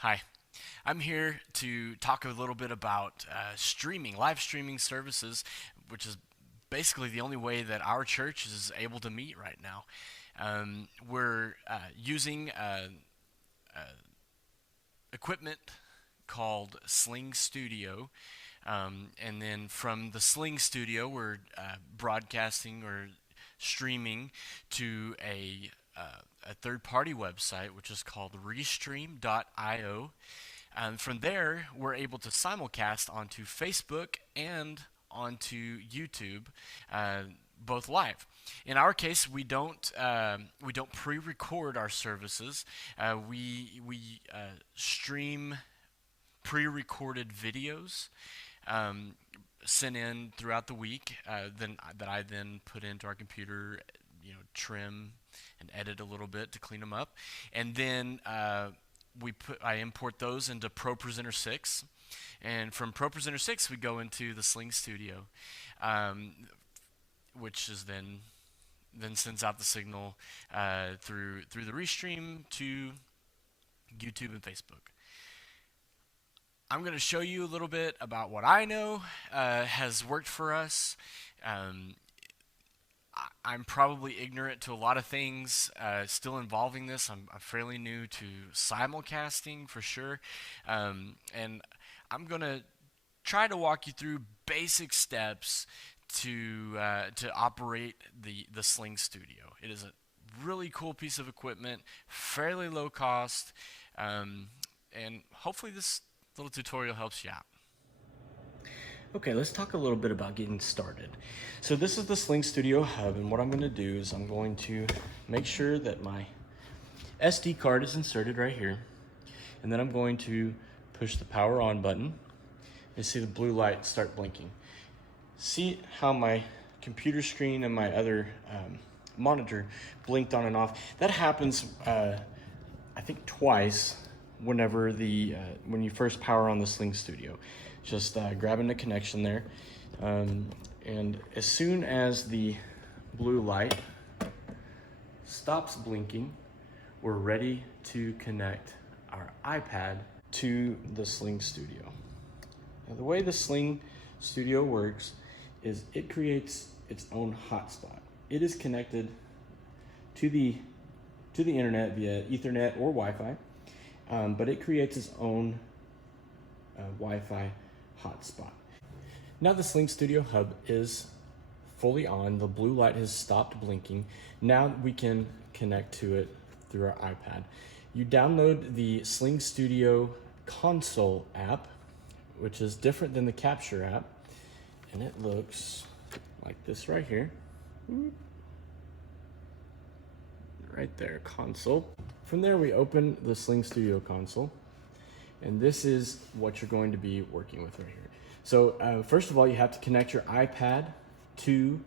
Hi, I'm here to talk a little bit about live streaming services, which is basically the only way that our church is able to meet right now. We're using equipment called SlingStudio, and then from the SlingStudio, we're broadcasting or streaming to a third-party website, which is called ReStream.io. From there, we're able to simulcast onto Facebook and onto YouTube, both live. In our case, we don't pre-record our services. We stream pre-recorded videos sent in throughout the week, then that I then put into our computer, trim and edit a little bit to clean them up, and then I import those into ProPresenter 6, and from ProPresenter 6 we go into the SlingStudio, um, which is then sends out the signal through the Restream to YouTube and Facebook. I'm going to show you a little bit about what I know has worked for us. Um, I'm probably ignorant to a lot of things still involving this. I'm fairly new to simulcasting for sure. And I'm going to try to walk you through basic steps to operate the SlingStudio. It is a really cool piece of equipment, fairly low cost, and hopefully this little tutorial helps you out. Okay, let's talk a little bit about getting started. So this is the SlingStudio Hub, and what I'm going to do is I'm going to make sure that my SD card is inserted right here, and then I'm going to push the power on button and see the blue light start blinking. See how my computer screen and my other monitor blinked on and off? That happens, I think, twice whenever when you first power on the SlingStudio. Just grabbing the connection there, and as soon as the blue light stops blinking, we're ready to connect our iPad to the SlingStudio. Now, the way the SlingStudio works is it creates its own hotspot. It is connected to the internet via Ethernet or Wi-Fi, but it creates its own Wi-Fi hotspot. Now the SlingStudio Hub is fully on. The blue light has stopped blinking. Now we can connect to it through our iPad. You download the SlingStudio console app, which is different than the Capture app, and it looks like this right here. Right there, console. From there we open the SlingStudio console, and this is what you're going to be working with right here. So first of all, you have to connect your iPad to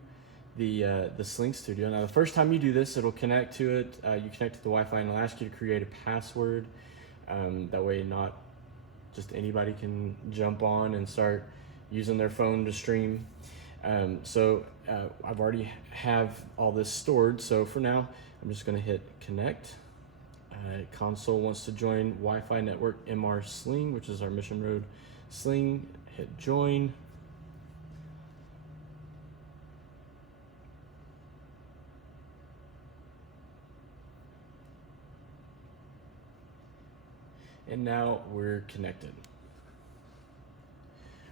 the SlingStudio. Now the first time you do this, it'll connect to it. You connect to the Wi-Fi and it'll ask you to create a password. That way not just anybody can jump on and start using their phone to stream. I've already have all this stored, so for now I'm just going to hit connect. Console wants to join Wi-Fi network MR Sling, which is our Mission Road Sling. Hit join. And now we're connected.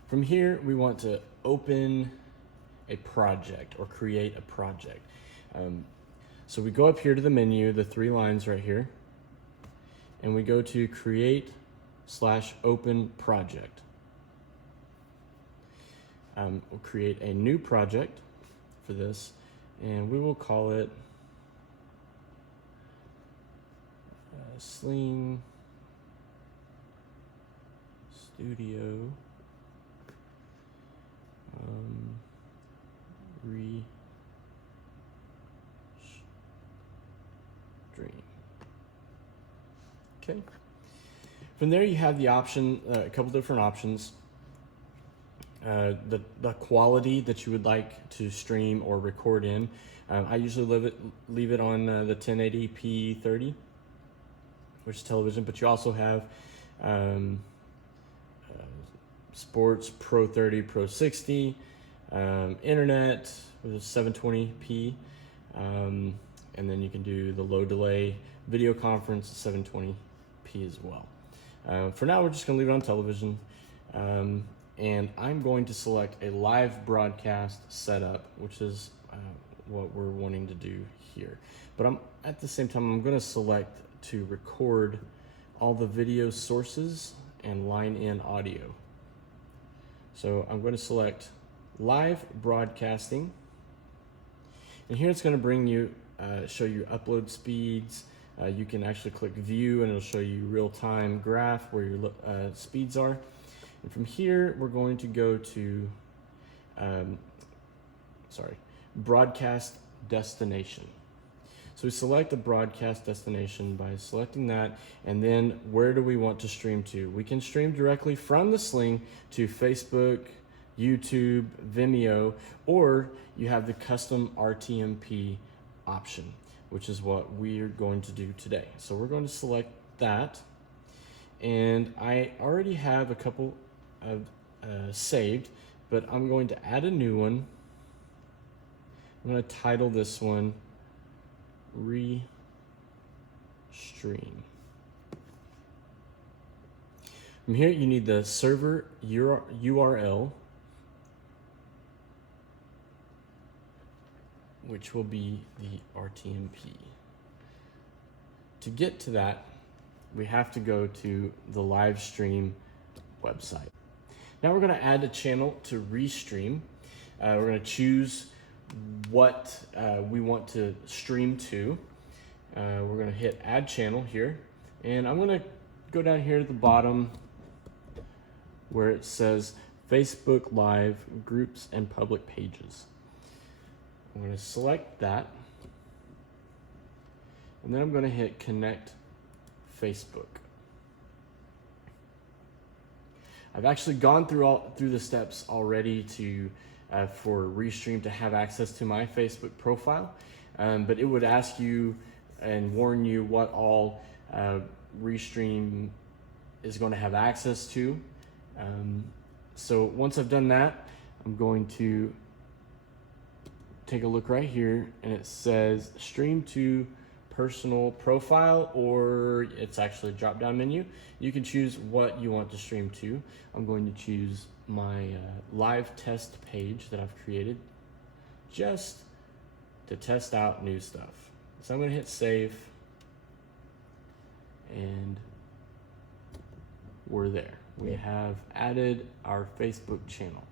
From here, we want to open a project or create a project. So we go up here to the menu, the three lines right here, and we go to create/open project. We'll create a new project for this, and we will call it SlingStudio ReStream. Okay. From there, you have the option, a couple different options. The quality that you would like to stream or record in. I usually leave it on the 1080p 30, which is television, but you also have um, Sports Pro 30, Pro 60, Internet with a 720p, and then you can do the low delay video conference 720p as well. For now, we're just going to leave it on television. And I'm going to select a live broadcast setup, which is what we're wanting to do here. But at the same time, I'm going to select to record all the video sources and line in audio. So I'm going to select live broadcasting. And here it's going to bring you, show you upload speeds. You can actually click view and it'll show you real-time graph where your speeds are. And from here, we're going to go to, broadcast destination. So we select the broadcast destination by selecting that, and then where do we want to stream to? We can stream directly from the Sling to Facebook, YouTube, Vimeo, or you have the custom RTMP option, which is what we're going to do today. So we're going to select that, and I already have a couple of saved, but I'm going to add a new one. I'm going to title this one ReStream. From here, you need the server URL, which will be the RTMP. To get to that, we have to go to the live stream website. Now we're going to add a channel to ReStream. We're going to choose what we want to stream to. We're going to hit add channel here, and I'm going to go down here at the bottom where it says Facebook Live groups and public pages. I'm going to select that, and then I'm going to hit connect Facebook. I've actually gone through the steps already to for ReStream to have access to my Facebook profile, but it would ask you and warn you what all ReStream is going to have access to. So once I've done that, I'm going to take a look right here, and it says stream to personal profile, or it's actually a drop down menu. You can choose what you want to stream to. I'm going to choose my live test page that I've created just to test out new stuff. So I'm going to hit save, and we're there. We have added our Facebook channel.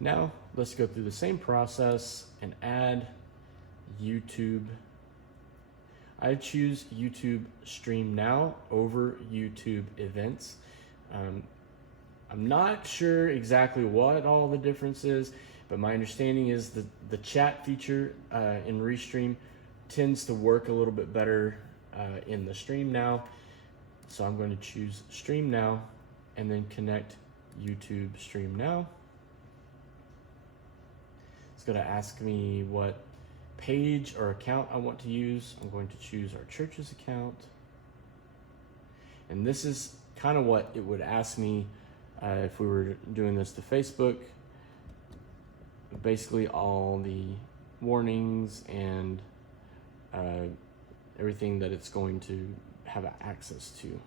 Now let's go through the same process and add YouTube. I choose YouTube Stream Now over YouTube Events. I'm not sure exactly what all the difference is, but my understanding is that the chat feature in ReStream tends to work a little bit better in the Stream Now. So I'm going to choose Stream Now and then connect YouTube Stream Now. It's going to ask me what page or account I want to use. I'm going to choose our church's account. And this is kind of what it would ask me if we were doing this to Facebook. Basically all the warnings and everything that it's going to have access to.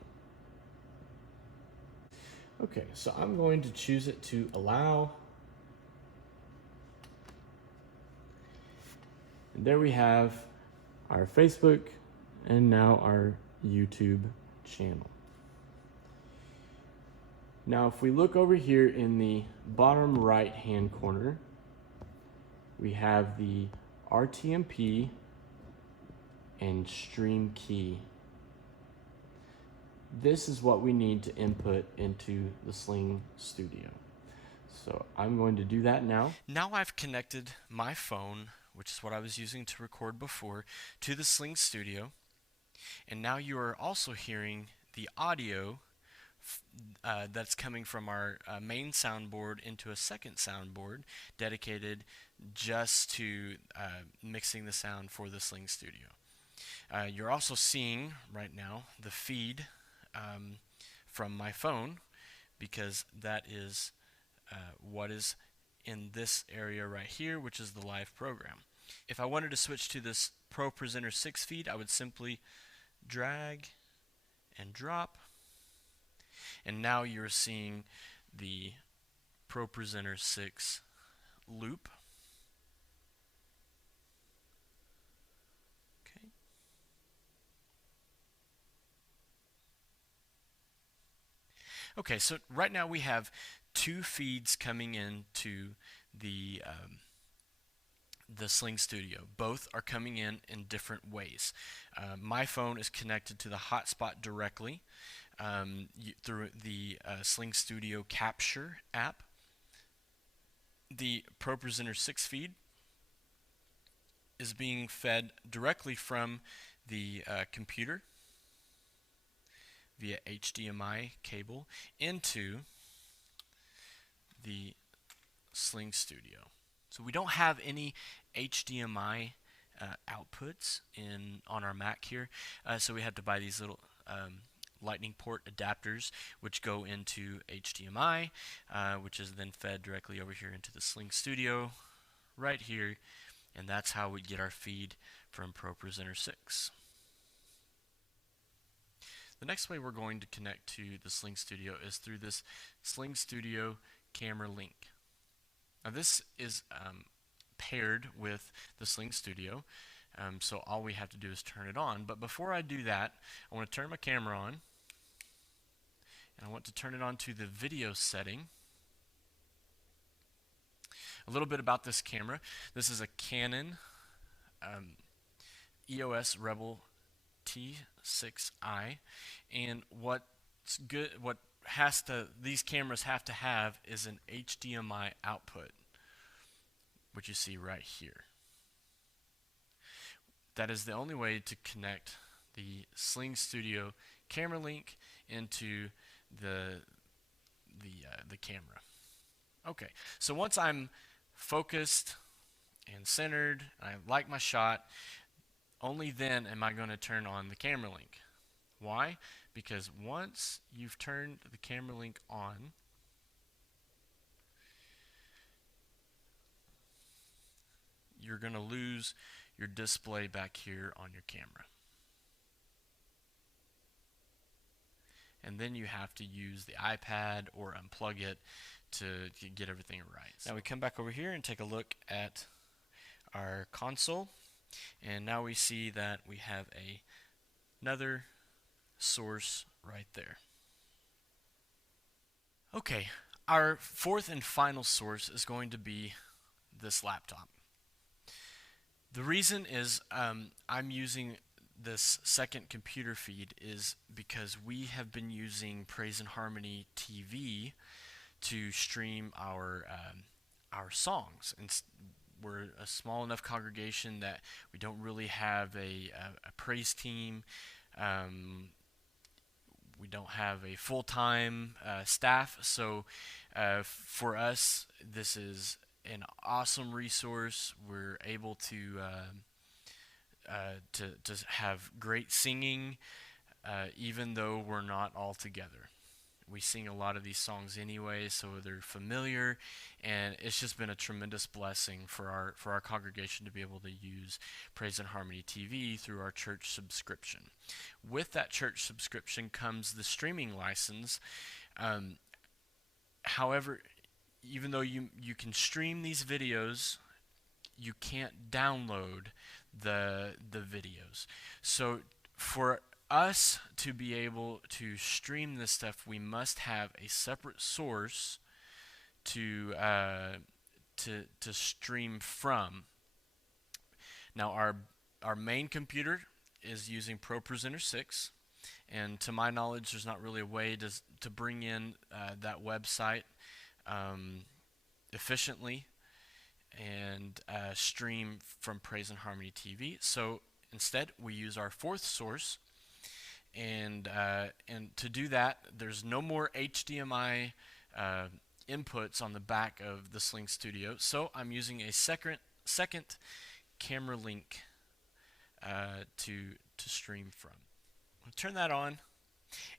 Okay, so I'm going to choose it to allow. And there we have our Facebook and now our YouTube channel. Now, if we look over here in the bottom right-hand corner, we have the RTMP and stream key. This is what we need to input into the SlingStudio. So I'm going to do that now. Now I've connected my phone, which is what I was using to record before, to the SlingStudio. And now you are also hearing the audio that's coming from our main soundboard into a second soundboard dedicated just to mixing the sound for the SlingStudio. You're also seeing right now the feed from my phone, because that is what is in this area right here, which is the live program. If I wanted to switch to this Pro Presenter 6 feed, I would simply drag and drop, and now you're seeing the Pro Presenter 6 loop. Okay. Okay, so right now we have two feeds coming into the SlingStudio. Both are coming in different ways. My phone is connected to the hotspot directly through the SlingStudio Capture app. The ProPresenter 6 feed is being fed directly from the computer via HDMI cable into the SlingStudio. So we don't have any HDMI outputs on our Mac here, so we have to buy these little lightning port adapters which go into HDMI, which is then fed directly over here into the SlingStudio right here, and that's how we get our feed from ProPresenter 6. The next way we're going to connect to the SlingStudio is through this SlingStudio camera link. Now this is paired with the SlingStudio, so all we have to do is turn it on. But before I do that, I want to turn my camera on, and I want to turn it on to the video setting. A little bit about this camera. This is a Canon EOS Rebel T6i, and these cameras have to have is an HDMI output, which you see right here. That is the only way to connect the SlingStudio camera link into the camera. Okay, so once I'm focused and centered, I like my shot, only then am I going to turn on the camera link. Why? Because once you've turned the camera link on, you're going to lose your display back here on your camera. And then you have to use the iPad or unplug it to get everything right. Now we come back over here and take a look at our console, and now we see that we have another source right there. Okay, our fourth and final source is going to be this laptop. The reason is I'm using this second computer feed is because we have been using Praise and Harmony TV to stream our songs, and we're a small enough congregation that we don't really have a praise team. We don't have a full-time staff, so for us this is an awesome resource. We're able to have great singing, even though we're not all together. We sing a lot of these songs anyway, so they're familiar, and it's just been a tremendous blessing for our congregation to be able to use Praise and Harmony TV through our church subscription. With that church subscription comes the streaming license. However, even though you can stream these videos, you can't download the videos. So for us to be able to stream this stuff, we must have a separate source to stream from. Now our main computer is using ProPresenter 6, and to my knowledge there's not really a way to bring in that website efficiently and stream from Praise and Harmony TV. So instead we use our fourth source, and to do that there's no more HDMI inputs on the back of the SlingStudio, so I'm using a second camera link to stream from. I'll turn that on,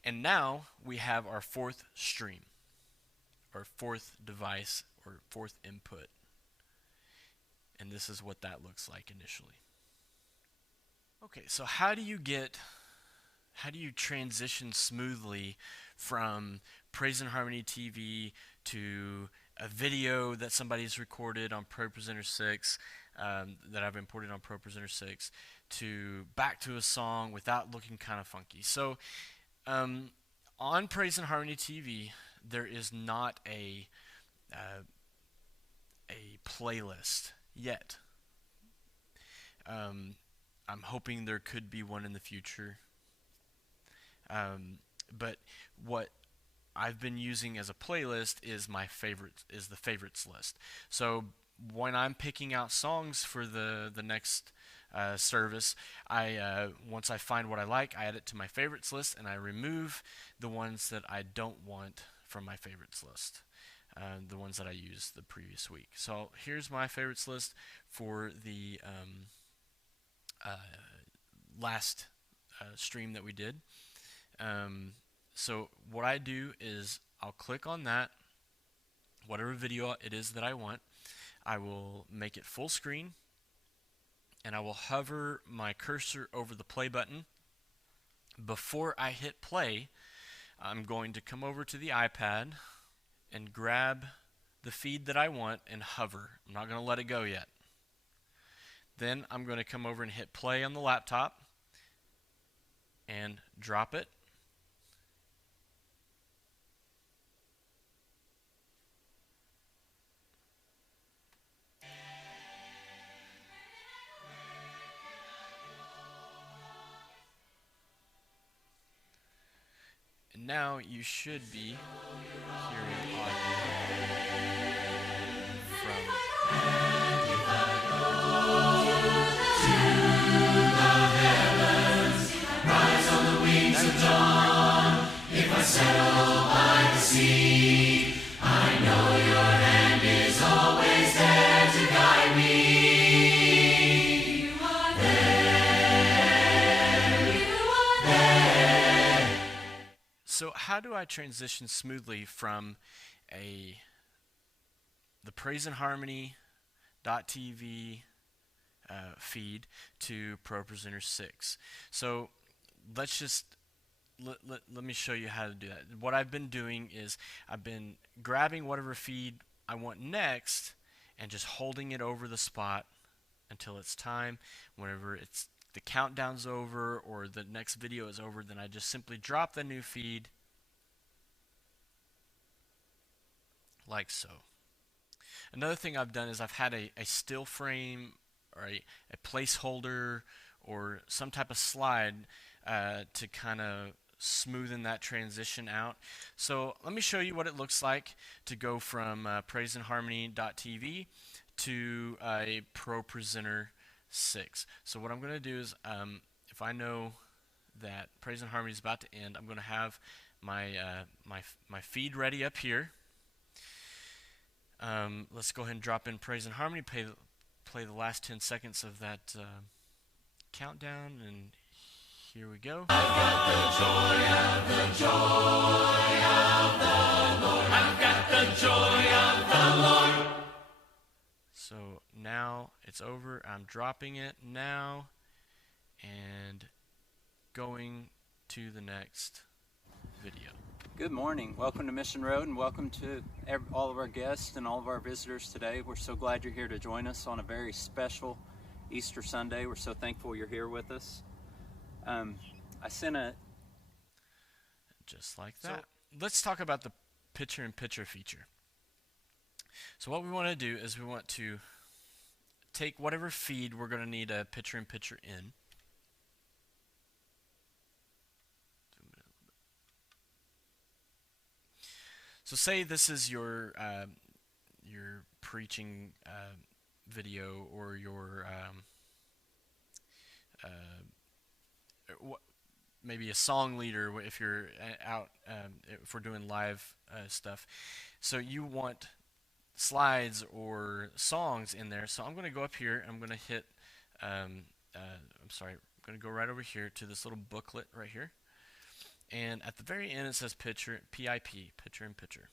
And now we have our fourth stream, or fourth device, or fourth input. And this is what that looks like initially. Okay, so how do you transition smoothly from Praise and Harmony TV to a video that somebody's recorded on Pro Presenter 6, that I've imported on Pro Presenter 6, to back to a song without looking kind of funky? So on Praise and Harmony TV, there is not a playlist yet. I'm hoping there could be one in the future. But what I've been using as a playlist is the favorites list. So when I'm picking out songs for the next service, once I find what I like, I add it to my favorites list, and I remove the ones that I don't want from my favorites list, the ones that I used the previous week. So here's my favorites list for the last stream that we did. So what I do is I'll click on that, whatever video it is that I want. I will make it full screen, and I will hover my cursor over the play button. Before I hit play, I'm going to come over to the iPad and grab the feed that I want and hover. I'm not going to let it go yet. Then I'm going to come over and hit play on the laptop and drop it. And now you should be hearing audio So how do I transition smoothly from the Praise and Harmony .tv feed to Pro Presenter 6? So let's just let me show you how to do that. What I've been doing is I've been grabbing whatever feed I want next and just holding it over the spot until it's time. Whenever the countdown's over or the next video is over, then I just simply drop the new feed like so. Another thing I've done is I've had a still frame or a placeholder or some type of slide to kind of smoothen that transition out. So let me show you what it looks like to go from praiseandharmony.tv to a Pro Presenter 6. So what I'm going to do is, if I know that Praise and Harmony is about to end, I'm going to have my feed ready up here. Let's go ahead and drop in Praise and Harmony, play the last 10 seconds of that countdown, and here we go. I've got the joy of the Lord. I've got the joy of the Lord. So now it's over. I'm dropping it now and going to the next video. Good morning. Welcome to Mission Road, and welcome to all of our guests and all of our visitors today. We're so glad you're here to join us on a very special Easter Sunday. We're so thankful you're here with us. I sent a... Just like that. So let's talk about the picture-in-picture feature. So what we want to do is we want to take whatever feed we're going to need a picture-in-picture in. So say this is your preaching video, or your maybe a song leader if you're out, if we're doing live stuff. So you want slides or songs in there. So I'm going to go up here and I'm going to hit, I'm going to go right over here to this little booklet right here. And at the very end it says picture, PIP, picture in picture.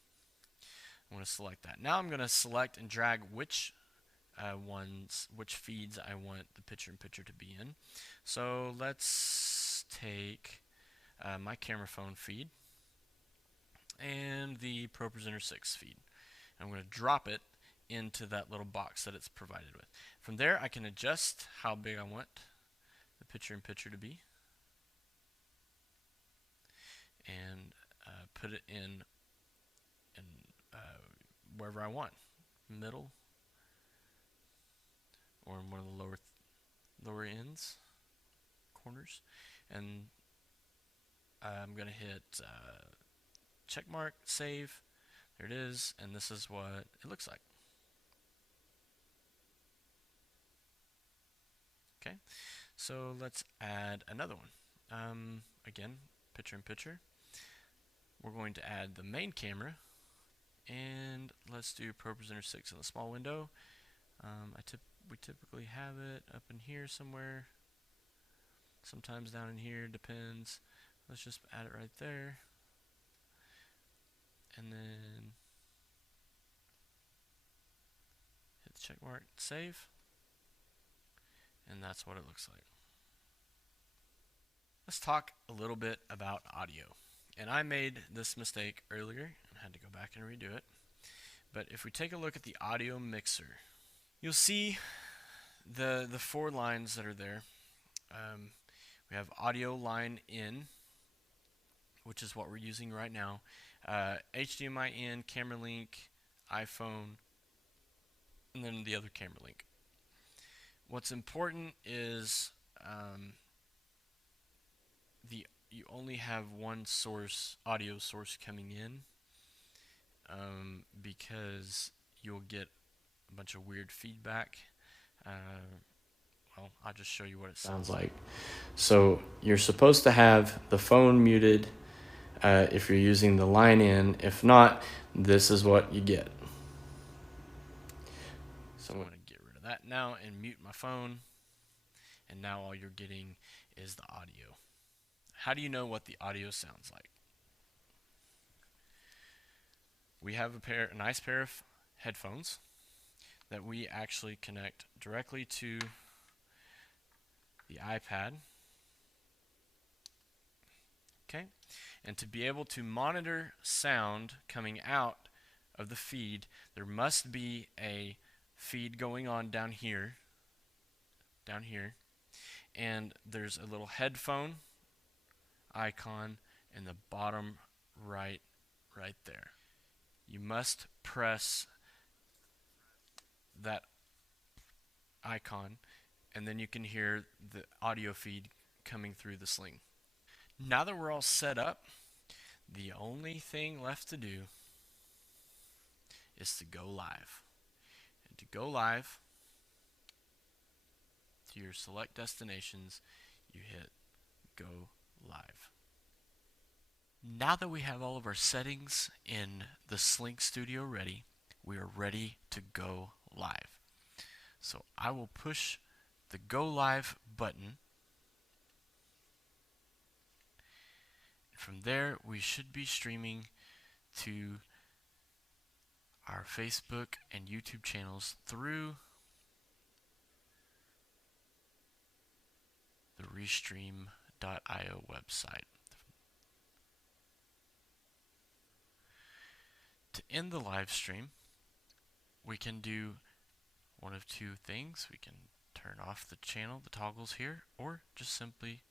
I'm going to select that. Now I'm going to select and drag which which feeds I want the picture in picture to be in. So let's take my camera phone feed and the ProPresenter 6 feed. I'm going to drop it into that little box that it's provided with. From there I can adjust how big I want the picture in picture to be and put it in wherever I want, middle or in one of the lower ends, corners, and I'm going to hit check mark, save. There it is, and this is what it looks like. Okay, so let's add another one. Again, picture in picture. We're going to add the main camera, and let's do ProPresenter 6 in the small window. We typically have it up in here somewhere. Sometimes down in here, depends. Let's just add it right there. And then hit the check mark, save. And that's what it looks like. Let's talk a little bit about audio. And I made this mistake earlier and had to go back and redo it. But if we take a look at the audio mixer, you'll see the 4 lines that are there. We have audio line in, which is what we're using right now. HDMI in, camera link, iPhone, and then the other camera link. What's important is you only have one audio source coming in, because you'll get a bunch of weird feedback. Well, I'll just show you what it sounds like. So you're supposed to have the phone muted if you're using the line in. If not, this is what you get. So I'm going to get rid of that now and mute my phone. And now all you're getting is the audio. How do you know what the audio sounds like? We have a nice pair of headphones that we actually connect directly to the iPad. Okay, and to be able to monitor sound coming out of the feed, there must be a feed going on down here, and there's a little headphone icon in the bottom right there. You must press that icon, and then you can hear the audio feed coming through the Sling. Now that we're all set up, the only thing left to do is to go live. And to go live to your select destinations, you hit go live. Now that we have all of our settings in the SlingStudio ready, we are ready to go live. So I will push the go live button. From there, we should be streaming to our Facebook and YouTube channels through the ReStream.io website. To end the live stream, we can do one of two things. We can turn off the channel, the toggles here, or just simply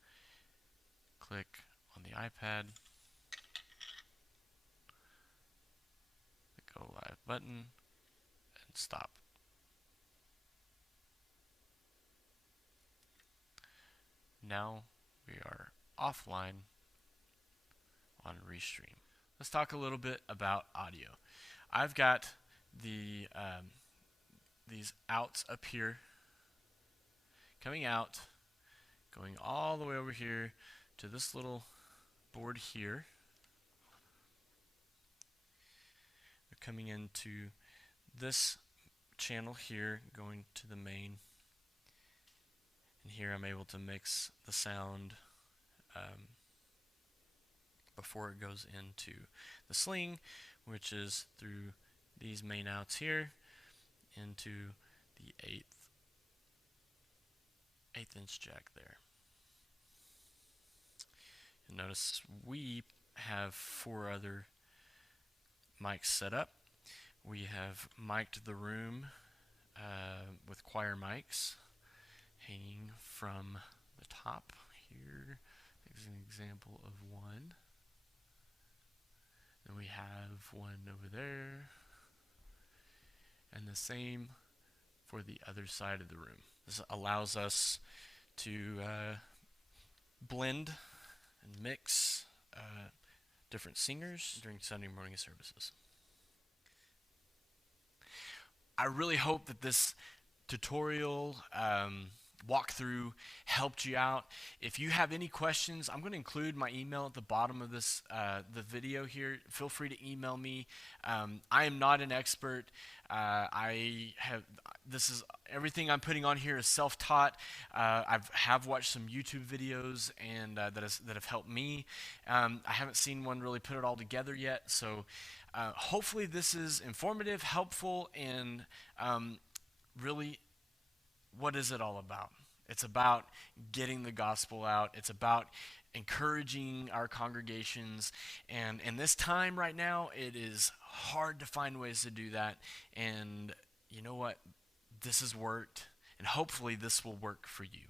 click on the iPad, the go live button, and stop. Now we are offline on ReStream. Let's talk a little bit about audio. I've got the these outs up here coming out, going all the way over here to this little board here. They're coming into this channel here, going to the main. And here I'm able to mix the sound before it goes into the sling, which is through these main outs here into the eighth inch jack there. You'll notice we have 4 other mics set up. We have mic'd the room with choir mics hanging from the top here. There's an example of one. Then we have one over there. And the same for the other side of the room. This allows us to blend and mix different singers during Sunday morning services. I really hope that this tutorial walkthrough helped you out. If you have any questions, I'm going to include my email at the bottom of this the video here. Feel free to email me. I am not an expert. This is everything I'm putting on here is self-taught. I have watched some YouTube videos and that have helped me. I haven't seen one really put it all together yet, so hopefully this is informative, helpful, and really, what is it all about? It's about getting the gospel out. It's about encouraging our congregations. And in this time right now, it is hard to find ways to do that. And you know what? This has worked, and hopefully this will work for you.